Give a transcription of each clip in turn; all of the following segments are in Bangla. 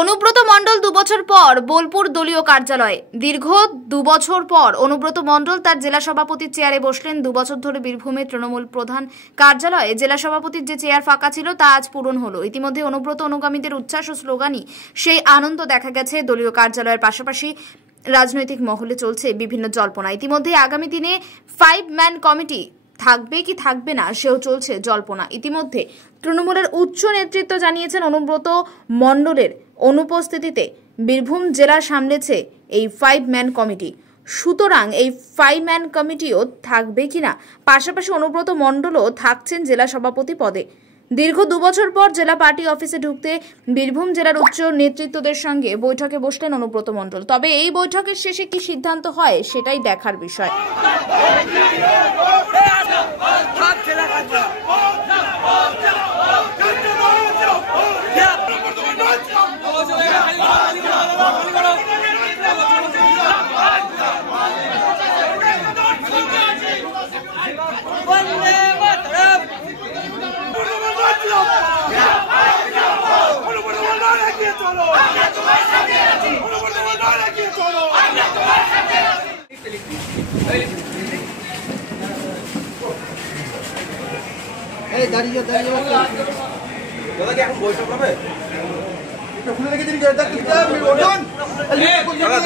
অনুব্রত মণ্ডল 2 বছর পর বোলপুর দলীয় কার্যালয়ে। দীর্ঘ 2 বছর পর অনুব্রত মণ্ডল তার জেলা সভাপতির চেয়ারে বসলেন। 2 বছর ধরে বীরভূমের তৃণমূল প্রধান কার্যালয়ে জেলা সভাপতির যে চেয়ার ফাঁকা ছিল তা আজ পূরণ হলো। ইতিমধ্যে অনুব্রত অনুগামীদের উচ্ছ্বাস ও স্লোগানই সেই আনন্দ দেখা গেছে। দলীয় কার্যালয়ের পাশাপাশি রাজনৈতিক মহলে চলছে বিভিন্ন জল্পনা। ইতিমধ্যে আগামী দিনে 5 ম্যান কমিটি থাকবে কি থাকবে না সেও চলছে জল্পনা। ইতিমধ্যে তৃণমূলের উচ্চ নেতৃত্ব জানিয়েছেন অনুব্রত মণ্ডলের অনুপস্থিতিতে বীরভূম জেলা সামলেছে এই 5 ম্যান কমিটি। সুতরাং এই 5 ম্যান কমিটিও থাকবে কিনা, পাশাপাশি অনুব্রত মণ্ডলও থাকছেন জেলা সভাপতি পদে। দীর্ঘ 2 বছর পর জেলা পার্টি অফিসে ঢুকতে বীরভূম জেলার উচ্চ নেতৃত্বদের সঙ্গে বৈঠকে বসলেন অনুব্রত মণ্ডল। তবে এই বৈঠকের শেষে কি সিদ্ধান্ত হয় সেটাই দেখার বিষয়। দাঁড়িয়ে দাদা কি এখন বৈঠক হবে?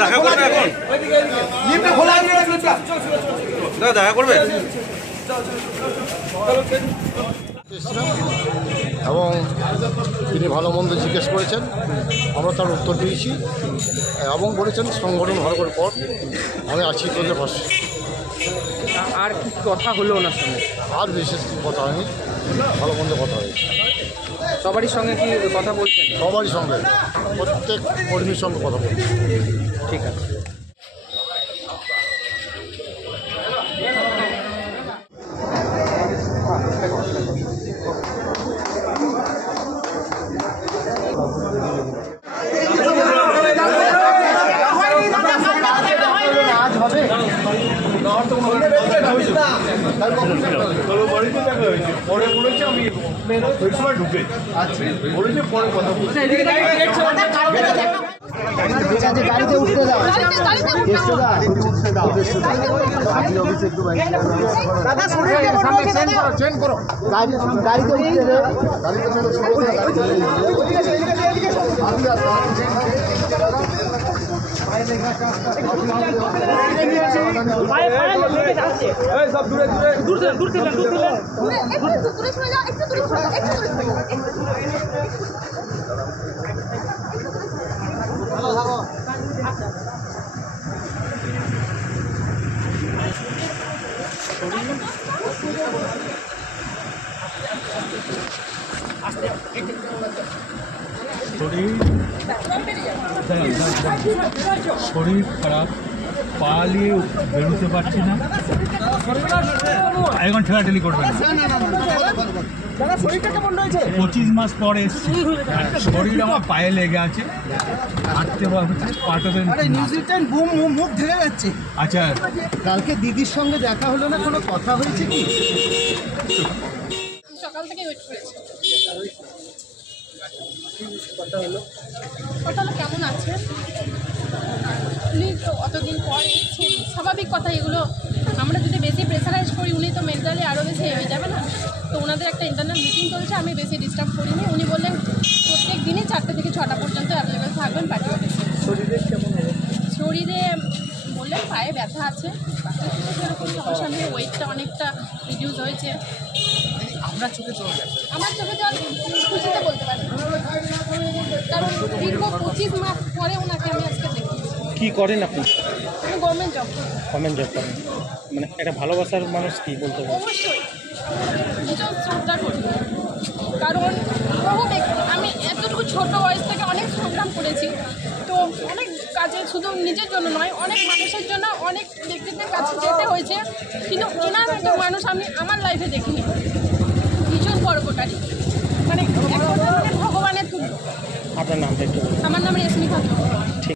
দেখা করবে এখন দেখা করবে এবং তিনি ভালো মন্দ জিজ্ঞেস করেছেন, আমরা তার উত্তর দিয়েছি এবং বলেছেন সংগঠন ভালো করে পর আমি আছি তোদের পাশে। আর কি কথা হলো ওনার সঙ্গে? আর বিশেষ কথা হয়নি, ভালো মন্দ কথা হয়েছে। সবারই সঙ্গে কি কথা বলছেন? সবারই সঙ্গে, প্রত্যেক কর্মীর সঙ্গে কথা বলছেন। ঠিক আছে। গাড়িতে উঠতে দাও, গাড়িতে উঠতে দাও। শরীর খারাপ, পা নিয়ে বেরোতে পারছি না। এখন ঠেলাঠেলি করবে না। 25 মাস পর এসছি, শরীর আমার পায়ে লেগে আছে, হাঁটতে পারছে পাটাতে। মুখ ধরে যাচ্ছে। আচ্ছা, কালকে দিদির সঙ্গে দেখা হলো না, কোনো কথা হয়েছে কি? সকাল থেকে ওয়েট করেছি। কথা হলো কেমন আছেন উনি, তো অতদিন পর এসেছেন, স্বাভাবিক কথা এগুলো। আমরা যদি বেশি প্রেসারাইজ করি উনি তো মেন্টালি আরও বেশি হয়ে যাবে না। তো ওনাদের একটা ইন্টারনাল মিটিং চলছে, আমি বেশি ডিস্টার্ব করিনি। উনি বললেন প্রত্যেক দিনই 4টে থেকে 6টা পর্যন্ত অ্যাভেলেবেল থাকবেন পার্টি অফিসে। শরীরে বললেন পায়ে ব্যথা আছে, সেরকম সমস্যা নেই, ওয়েটটা অনেকটা রিডিউস হয়েছে। আমার চোখে জল খুশিতে বলতে পারি, কারণ দীর্ঘ 25 মাস পরে ওনাকে আমি আজকে দেখি। কি করেন আপনি? আমি গভর্নমেন্ট জব করি। গভর্নমেন্ট জব করেন, মানে একটা ভালোবাসার মানুষ কি বলতে পারেন? অবশ্যই ভীষণ শ্রদ্ধা করি, কারণ বহু ব্যক্তি, আমি এতটুকু ছোট বয়স থেকে অনেক সংগ্রাম করেছি। তো অনেক কাজে শুধু নিজের জন্য নয়, অনেক মানুষের জন্য অনেক ব্যক্তিদের কাছে যেতে হয়েছে, কিন্তু ওনার একটা মানুষ আমি আমার লাইফে দেখিনি। ভীষণ পরোপকারী, মানে ভগবানের তুল্য। আপনার নামটা একটু? আমার নাম রেশমি খাতুন।